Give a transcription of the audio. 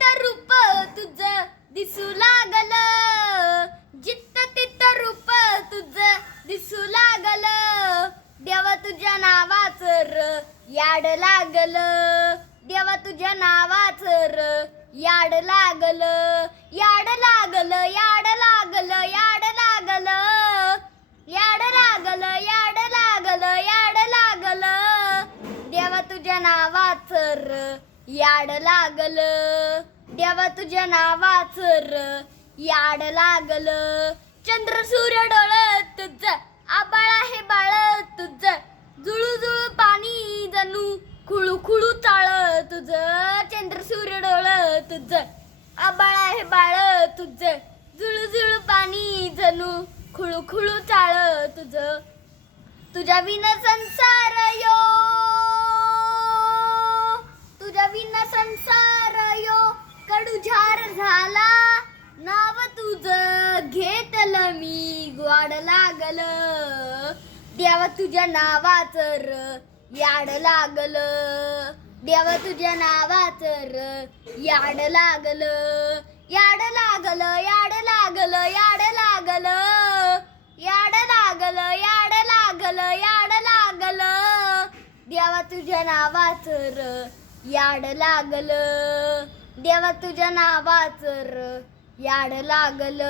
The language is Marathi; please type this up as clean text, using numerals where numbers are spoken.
तिथं रूप तुझं दिसू लागल, जिथं तिथं रूप तुझं दिसू लागल, देवा तुझ्या नावाचं र याड लागल, देवा तुझ्या नावाचं र याड लागल, याड लागल, याड लागल, याड लागल, याड लागल, याड लागल, याड लागल, देवा तुझ्या नावाचं र याड लागल, देवा तुझ्या नावाचं र याड लागल. चंद्र सूर्य डोळत तुझं, आबाळ आहे बाळ तुझं, जुळू जुळू पाणी जणू खुळू खुळू चाळ तुझं. चंद्र सूर्य डोळत तुझं, आबाळ आहे बाळ तुझं, जुळू जुळू पाणी जणू खुळू खुळू चाळ तुझं. तुझ्या विना संसार यो, तुझ्या विना संसार यो कडूझार झाला, नाव तुझं घेतलं मी गोड लागल, देवा तुझ्या नावाचं र याड लागल, देवा तुझ्या नावाचं र याड लागल, याड लागल, याड लागल, याड लागल, याड लागल, याड लागल, याड लागल, देवा तुझ्या नावाचं र याड लागल, देवा तुझ्या नावाचं र याड लागल.